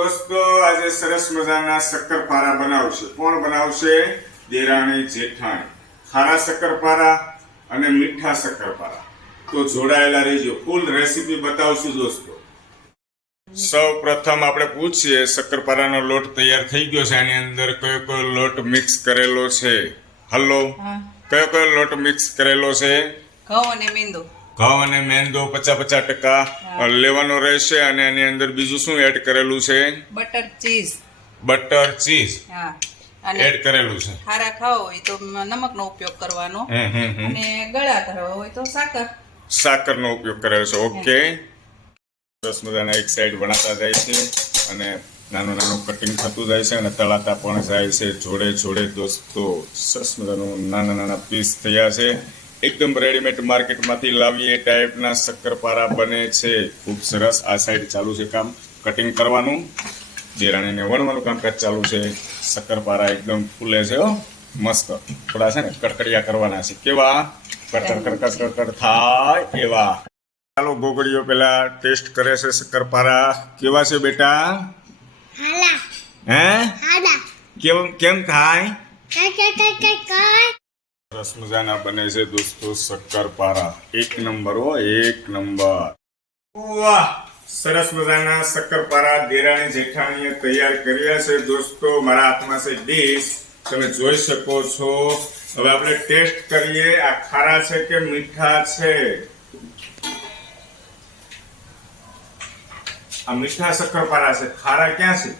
દોસ્તો આજે સરસ મજાના શક્કરપારા બનાવશે. કોણ બનાવશે? દેરાણી જેઠાણી. ખારા શક્કરપારા અને મીઠા શક્કરપારા. તો જોડાયેલા રહેજો, ફૂલ રેસીપી બતાવશું દોસ્તો. સૌ પ્રથમ આપણે પૂછીએ, શક્કરપારાનો લોટ તૈયાર થઈ ગયો છે, આની અંદર કયો કયો લોટ મિક્સ કરેલો છે? હલો, કયો કયો લોટ મિક્સ કરેલો છે? ઘઉં અને મેંદો. ઘઉં અને મેંદો 50-50% લેવાનો રહેશે. અને એની અંદર બીજું શું એડ કરેલું છે? Butter cheese. બટર ચીઝ હા, અને એડ કરેલું છે. ખારા ખાવો હોય તો નમકનો ઉપયોગ કરવાનો, અને ગળા કરવા હોય તો સાકરનો ઉપયોગ કરેલો છે. ઓકે, સરસ મજાના એક સાઈડ બનાવતા જાય છે અને નાનું નાનું કટિંગ થતું જાય છે અને તળાતા પણ જાય છે જોડે જોડે. દોસ્તો સરસ મજાનું નાના નાના પીસ થયા છે. એકદમ રેડીમેડ માર્કેટમાંથી લાવીએ ટાઈપના શક્કરપારા બને છે. ખૂબ સરસ. આ સાઈડ ચાલુ છે કામ કટિંગ કરવાનું, દેરાણીને વણવાનું કામકાજ ચાલુ છે. શક્કરપારા એકદમ ફૂલે છે હો, મસ્ત. થોડા છે ને કડકડિયા કરવાના છે. કેવા? કડકડ થાય એવા. ચાલો ગોગડીઓ પેલા ટેસ્ટ કરે છે શક્કરપારા. કેવા છે બેટા? હે, કેમ થાય? સરસ મજાના બને છે દોસ્તો શક્કરપારા. એક નંબર હો, એક નંબર. વાહ, સરસ મજાના શક્કરપારા દેરાણી જેઠાણીએ તૈયાર કર્યા છે દોસ્તો. મારા હાથમાં છે ડીશ, તમે જોઈ શકો છો. હવે આપણે ટેસ્ટ કરીએ, આ ખારા છે કે મીઠા છે? આ મીઠા શક્કરપારા છે. ખારા ક્યાં છે?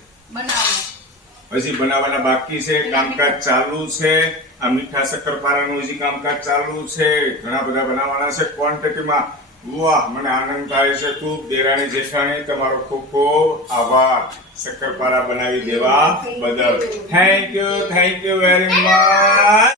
હજી બનાવવાના બાકી છે, કામકાજ ચાલુ છે. આ મીઠા શક્કરપારાનું હજી કામકાજ ચાલુ છે. ઘણા બધા બનાવવાના છે ક્વોન્ટિટીમાં. વાહ, મને આનંદ થાય છે ખૂબ. દેરાણી જેઠાણી, તમારો ખૂબ ખૂબ આભાર શક્કરપારા બનાવી દેવા બદલ. Thank you very much.